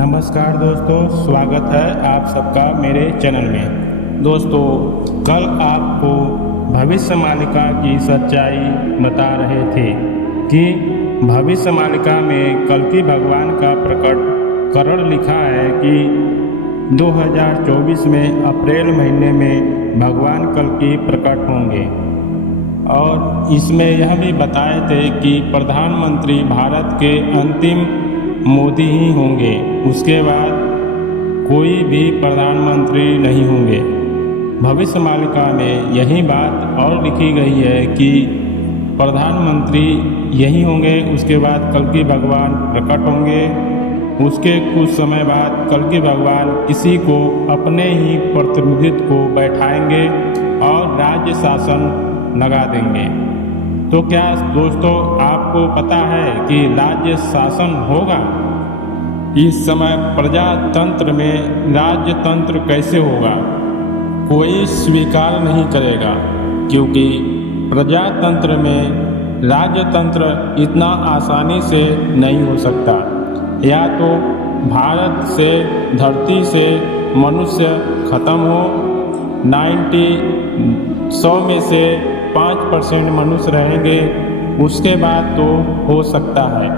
नमस्कार दोस्तों, स्वागत है आप सबका मेरे चैनल में। दोस्तों, कल आपको भविष्यवाणिका की सच्चाई बता रहे थे कि भविष्यवाणिका में कल्कि भगवान का प्रकटीकरण लिखा है कि 2024 में अप्रैल महीने में भगवान कल्कि प्रकट होंगे। और इसमें यह भी बताए थे कि प्रधानमंत्री भारत के अंतिम मोदी ही होंगे, उसके बाद कोई भी प्रधानमंत्री नहीं होंगे। भविष्यवाणिका में यही बात और लिखी गई है कि प्रधानमंत्री यही होंगे, उसके बाद कल्कि भगवान प्रकट होंगे। उसके कुछ समय बाद कल्कि भगवान किसी को अपने ही प्रतिनिधित्व को बैठाएंगे और राज्य शासन लगा देंगे। तो क्या दोस्तों आपको पता है कि राज्य शासन होगा? इस समय प्रजातंत्र में राज्यतंत्र कैसे होगा? कोई स्वीकार नहीं करेगा, क्योंकि प्रजातंत्र में राज्यतंत्र इतना आसानी से नहीं हो सकता। या तो भारत से धरती से मनुष्य खत्म हो, 100 में से 5% मनुष्य रहेंगे, उसके बाद तो हो सकता है।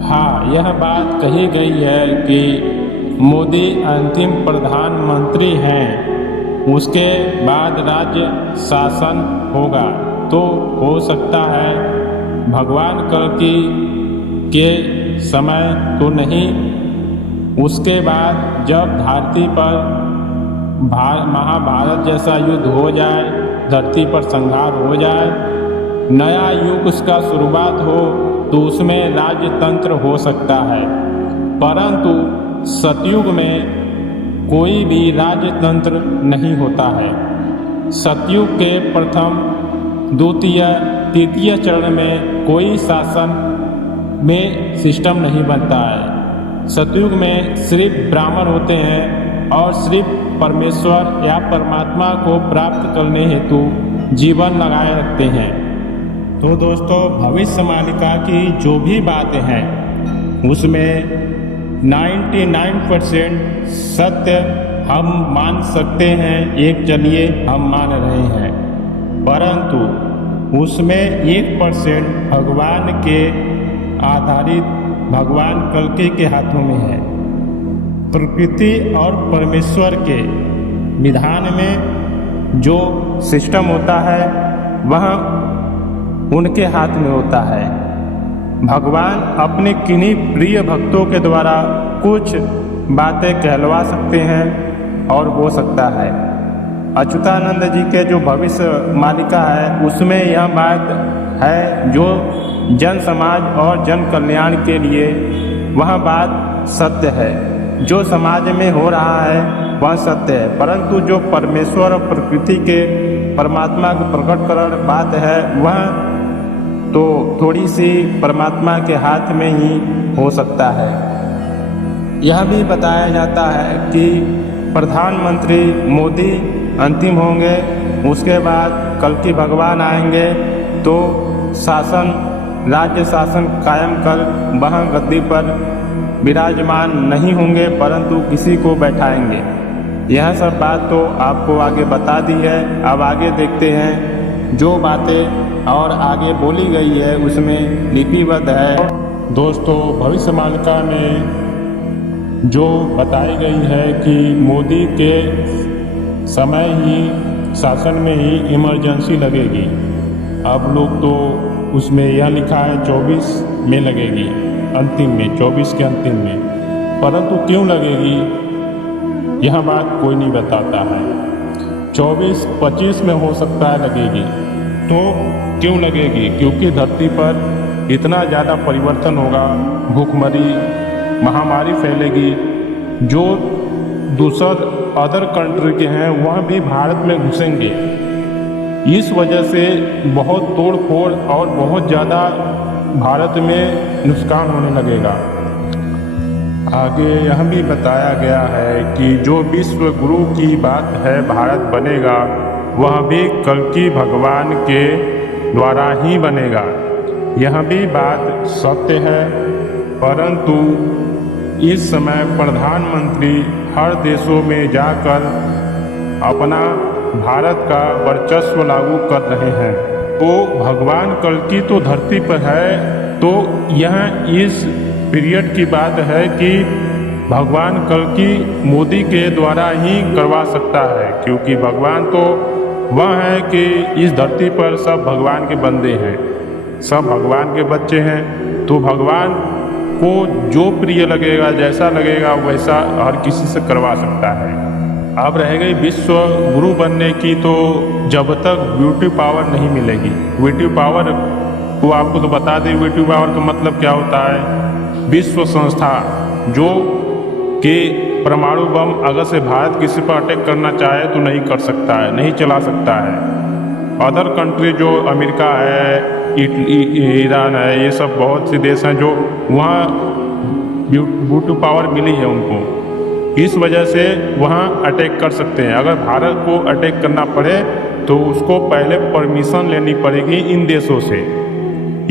हाँ, यह बात कही गई है कि मोदी अंतिम प्रधानमंत्री हैं, उसके बाद राज्य शासन होगा। तो हो सकता है भगवान कल्कि के समय तो नहीं, उसके बाद जब धरती पर महाभारत जैसा युद्ध हो जाए, धरती पर संहार हो जाए, नया युग उसका शुरुआत हो, तो उसमें राजतंत्र हो सकता है। परंतु सतयुग में कोई भी राजतंत्र नहीं होता है। सतयुग के प्रथम, द्वितीय, तृतीय चरण में कोई शासन में सिस्टम नहीं बनता है। सतयुग में सिर्फ ब्राह्मण होते हैं और सिर्फ परमेश्वर या परमात्मा को प्राप्त करने हेतु जीवन लगाए रखते हैं। तो दोस्तों, भविष्यवाणिका की जो भी बातें हैं उसमें 99% सत्य हम मान सकते हैं, एक चलिए हम मान रहे हैं। परंतु उसमें 1% भगवान के आधारित, भगवान कल्कि के हाथों में है। प्रकृति और परमेश्वर के विधान में जो सिस्टम होता है वह उनके हाथ में होता है। भगवान अपने किन्हीं प्रिय भक्तों के द्वारा कुछ बातें कहलवा सकते हैं और हो सकता है। अच्युतानंद जी के जो भविष्यवाणिका है उसमें यह बात है जो जन समाज और जन कल्याण के लिए वह बात सत्य है। जो समाज में हो रहा है वह सत्य है, परंतु जो परमेश्वर और प्रकृति के परमात्मा के प्रकटीकरण बात है वह तो थोड़ी सी परमात्मा के हाथ में ही हो सकता है। यह भी बताया जाता है कि प्रधानमंत्री मोदी अंतिम होंगे, उसके बाद कल्कि भगवान आएंगे तो शासन, राज्य शासन कायम कर वह गद्दी पर विराजमान नहीं होंगे, परंतु किसी को बैठाएंगे। यह सब बात तो आपको आगे बता दी है। अब आगे देखते हैं जो बातें और आगे बोली गई है उसमें लिपिबद्ध है। दोस्तों, भविष्यवाणिका में जो बताई गई है कि मोदी के समय ही शासन में ही इमरजेंसी लगेगी। अब लोग तो उसमें यह लिखा है 24 में लगेगी, अंतिम में, 24 के अंतिम में। परंतु क्यों लगेगी यह बात कोई नहीं बताता है। 24-25 में हो सकता है लगेगी। तो क्यों लगेगी? क्योंकि धरती पर इतना ज़्यादा परिवर्तन होगा, भूखमरी, महामारी फैलेगी, जो दूसर अदर कंट्री के हैं वह भी भारत में घुसेंगे। इस वजह से बहुत तोड़ फोड़ और बहुत ज़्यादा भारत में नुकसान होने लगेगा। आगे यह भी बताया गया है कि जो विश्व गुरु की बात है भारत बनेगा, वह भी कल्कि भगवान के द्वारा ही बनेगा। यह भी बात सत्य है, परंतु इस समय प्रधानमंत्री हर देशों में जाकर अपना भारत का वर्चस्व लागू कर रहे हैं। तो भगवान कल्कि तो धरती पर है, तो यह इस पीरियड की बात है कि भगवान कल्कि मोदी के द्वारा ही करवा सकता है, क्योंकि भगवान तो वह है कि इस धरती पर सब भगवान के बंदे हैं, सब भगवान के बच्चे हैं। तो भगवान को जो प्रिय लगेगा, जैसा लगेगा वैसा हर किसी से करवा सकता है। अब रह गई विश्व गुरु बनने की, तो जब तक ब्यूटी पावर नहीं मिलेगी, ब्यूटी पावर को आपको तो बता दें, ब्यूटी पावर का मतलब क्या होता है। विश्व संस्था जो कि परमाणु बम अगर से भारत किसी पर अटैक करना चाहे तो नहीं कर सकता है, नहीं चला सकता है। अदर कंट्री जो अमेरिका है, ईरान है, ये सब बहुत से देश हैं जो वहाँ ब्यूटी पावर मिली है उनको, इस वजह से वहाँ अटैक कर सकते हैं। अगर भारत को अटैक करना पड़े तो उसको पहले परमिशन लेनी पड़ेगी इन देशों से।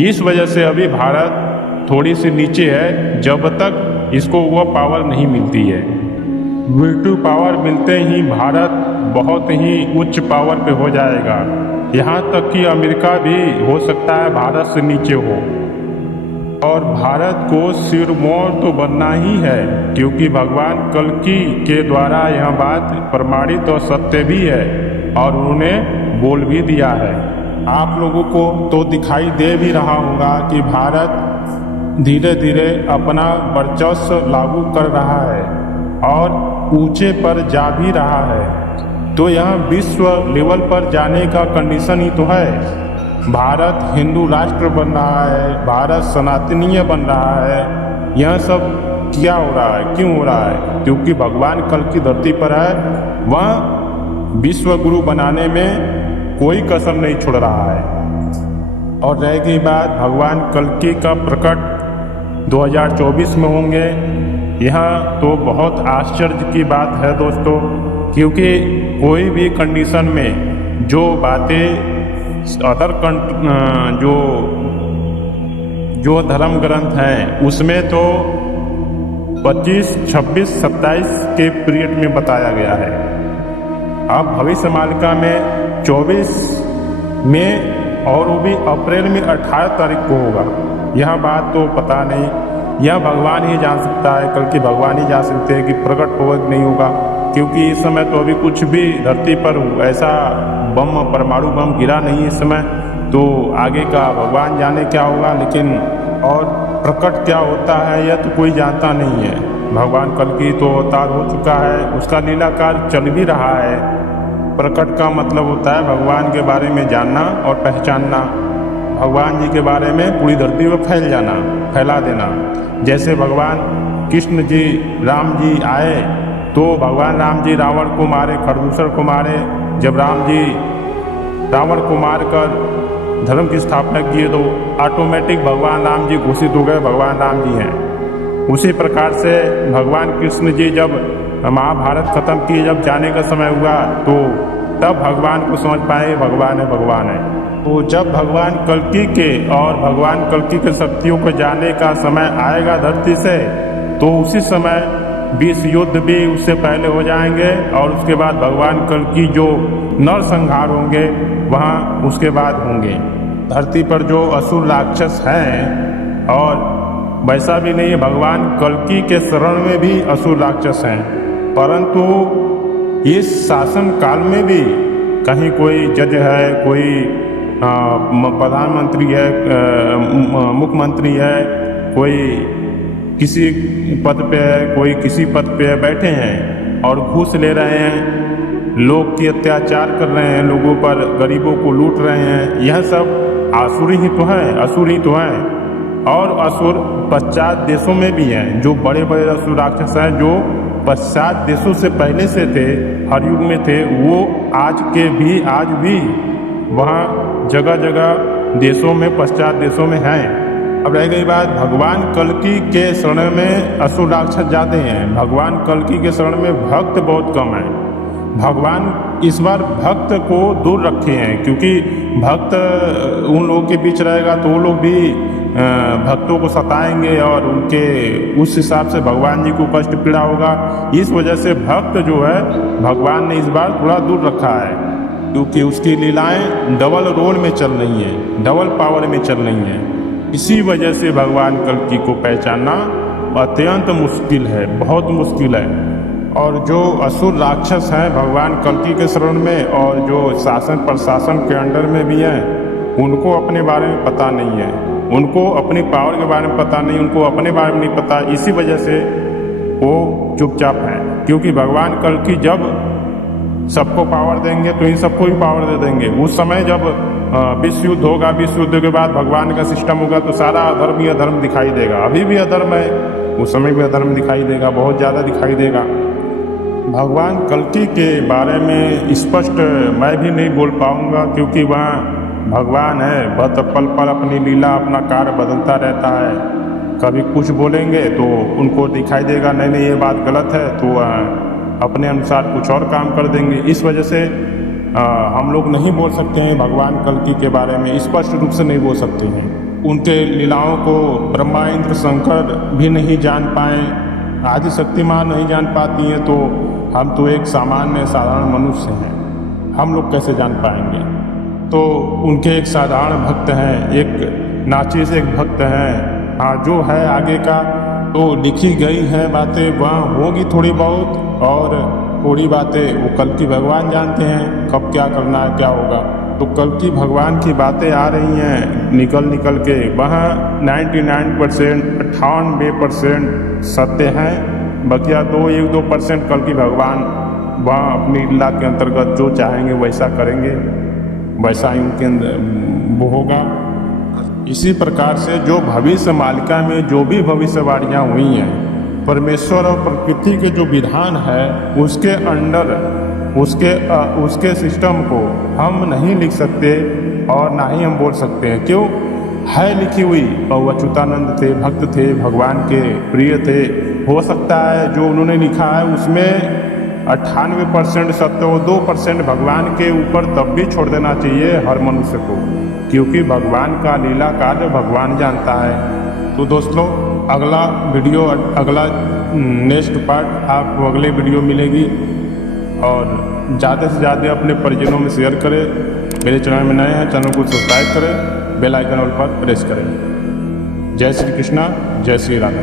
इस वजह से अभी भारत थोड़ी सी नीचे है, जब तक इसको वह पावर नहीं मिलती है। ब्यूटी पावर मिलते ही भारत बहुत ही उच्च पावर पे हो जाएगा, यहाँ तक कि अमेरिका भी हो सकता है भारत से नीचे हो। और भारत को सिरमौर तो बनना ही है, क्योंकि भगवान कल्कि के द्वारा यह बात प्रमाणित और सत्य भी है और उन्होंने बोल भी दिया है। आप लोगों को तो दिखाई दे भी रहा होगा कि भारत धीरे धीरे अपना वर्चस्व लागू कर रहा है और ऊंचे पर जा भी रहा है। तो यहाँ विश्व लेवल पर जाने का कंडीशन ही तो है। भारत हिंदू राष्ट्र बन रहा है, भारत सनातनीय बन रहा है। यह सब क्या हो रहा है, क्यों हो रहा है? क्योंकि भगवान कल्कि धरती पर है, वह विश्व गुरु बनाने में कोई कसर नहीं छोड़ रहा है। और रह गई बात भगवान कल्कि का प्रकट 2024 में होंगे, यहाँ तो बहुत आश्चर्य की बात है दोस्तों, क्योंकि कोई भी कंडीशन में जो बातें अदर जो धर्म ग्रंथ हैं उसमें तो 25, 26, 27 के पीरियड में बताया गया है। अब भविष्य मालिका में 24 में और वो भी अप्रैल में 18 तारीख को होगा। यह बात तो पता नहीं, यह भगवान ही जान सकता है, कल की भगवान ही जान सकते हैं कि प्रकट होगा कि नहीं होगा, क्योंकि इस समय तो अभी कुछ भी धरती पर ऐसा बम, परमाणु बम गिरा नहीं इस समय। तो आगे का भगवान जाने क्या होगा, लेकिन और प्रकट क्या होता है यह तो कोई जानता नहीं है। भगवान कल्कि तो अवतार हो चुका है, उसका लीला कार्य चल भी रहा है। प्रकट का मतलब होता है भगवान के बारे में जानना और पहचानना, भगवान जी के बारे में पूरी धरती पर फैल जाना, फैला देना। जैसे भगवान कृष्ण जी, राम जी आए तो भगवान राम जी रावण को मारे, खरदूषण को मारे। जब राम जी रावण को मारकर धर्म की स्थापना किए तो ऑटोमेटिक भगवान राम जी घोषित हो गए, भगवान राम जी हैं। उसी प्रकार से भगवान कृष्ण जी जब महाभारत खत्म किए, जब जाने का समय हुआ तो तब भगवान को समझ पाए भगवान है, भगवान है। तो जब भगवान कल्कि के और भगवान कल्कि के शक्तियों को जाने का समय आएगा धरती से, तो उसी समय 20 युद्ध भी उससे पहले हो जाएंगे और उसके बाद भगवान कल्कि जो नरसंहार होंगे वहाँ उसके बाद होंगे। धरती पर जो असुर राक्षस हैं, और वैसा भी नहीं है, भगवान कल्कि के शरण में भी असुर राक्षस हैं, परंतु इस शासन काल में भी कहीं कोई जज है, कोई प्रधानमंत्री है, मुख्यमंत्री है, कोई किसी पद पे है, कोई किसी पद पे बैठे हैं और घूस ले रहे हैं, लोग की अत्याचार कर रहे हैं, लोगों पर, गरीबों को लूट रहे हैं। यह सब असुर ही तो है, असुर ही तो है। और असुर पश्चात देशों में भी हैं, जो बड़े बड़े असुर राक्षस हैं जो पश्चात देशों से पहले से थे, हर युग में थे, वो आज भी वहाँ जगह जगह देशों में, पश्चात देशों में हैं। अब रह गई बात भगवान कल्कि के शरण में असुर राक्षस ज़्यादा हैं, भगवान कल्कि के शरण में भक्त बहुत कम हैं। भगवान इस बार भक्त को दूर रखे हैं, क्योंकि भक्त उन लोगों के बीच रहेगा तो वो लोग भी भक्तों को सताएंगे और उनके उस हिसाब से भगवान जी को कष्ट पीड़ा होगा। इस वजह से भक्त जो है भगवान ने इस बार थोड़ा दूर रखा है, क्योंकि उसकी लीलाएं डबल रोल में चल रही हैं, डबल पावर में चल रही हैं। इसी वजह से भगवान कल्कि को पहचानना अत्यंत मुश्किल है, बहुत मुश्किल है। और जो असुर राक्षस हैं भगवान कल्कि के शरण में और जो शासन प्रशासन के अंडर में भी हैं, उनको अपने बारे में पता नहीं है, उनको अपनी पावर के बारे में पता नहीं, उनको अपने बारे में नहीं पता। इसी वजह से वो चुपचाप हैं, क्योंकि भगवान कल्कि जब सबको पावर देंगे तो इन सबको भी पावर दे देंगे। उस समय जब विश्व युद्ध होगा, विश्व युद्ध के बाद भगवान का सिस्टम होगा तो सारा अधर्म ही अधर्म दिखाई देगा। अभी भी अधर्म है, उस समय भी अधर्म दिखाई देगा, बहुत ज़्यादा दिखाई देगा। भगवान कल्कि के बारे में स्पष्ट मैं भी नहीं बोल पाऊँगा, क्योंकि वहाँ भगवान है, बस पल पल अपनी लीला अपना कार्य बदलता रहता है। कभी कुछ बोलेंगे तो उनको दिखाई देगा नहीं नहीं ये बात गलत है, तो अपने अनुसार कुछ और काम कर देंगे। इस वजह से हम लोग नहीं बोल सकते हैं भगवान कल्कि के बारे में, स्पष्ट रूप से नहीं बोल सकते हैं। उनके लीलाओं को ब्रह्मा इंद्र शंकर भी नहीं जान पाए, आदि शक्तिमान नहीं जान पाती हैं, तो हम तो एक सामान्य साधारण मनुष्य हैं, हम लोग कैसे जान पाएंगे। तो उनके एक साधारण भक्त हैं, एक नाची से एक भक्त हैं। हाँ, जो है आगे का तो लिखी गई हैं बातें, वहाँ होगी थोड़ी बहुत, और थोड़ी बातें वो कल्कि भगवान जानते हैं कब क्या करना है, क्या होगा। तो कल्कि भगवान की बातें आ रही हैं निकल निकल के, वहाँ 99% 98% सत्य हैं, बकिया 1-2% कल्कि भगवान वहाँ अपनी लीला के अंतर्गत जो चाहेंगे वैसा करेंगे, वैसा ही उनके अंदर वो होगा। इसी प्रकार से जो भविष्य मालिका में जो भी भविष्यवाणियाँ हुई हैं, परमेश्वर और प्रकृति के जो विधान है उसके अंडर उसके सिस्टम को हम नहीं लिख सकते और ना ही हम बोल सकते हैं। क्यों है लिखी हुई, और अच्युतानंद थे, भक्त थे, भगवान के प्रिय थे। हो सकता है जो उन्होंने लिखा है उसमें 98% सत्य हो, 2% भगवान के ऊपर तब भी छोड़ देना चाहिए हर मनुष्य को, क्योंकि भगवान का लीला कार्य भगवान जानता है। तो दोस्तों अगला वीडियो, अगला नेक्स्ट पार्ट आपको अगले वीडियो मिलेगी, और ज़्यादा से ज़्यादा अपने परिजनों में शेयर करें। मेरे चैनल में नए हैं, चैनल को सब्सक्राइब करें, बेल आइकन ऑल पर प्रेस करें। जय श्री कृष्णा, जय श्री राम।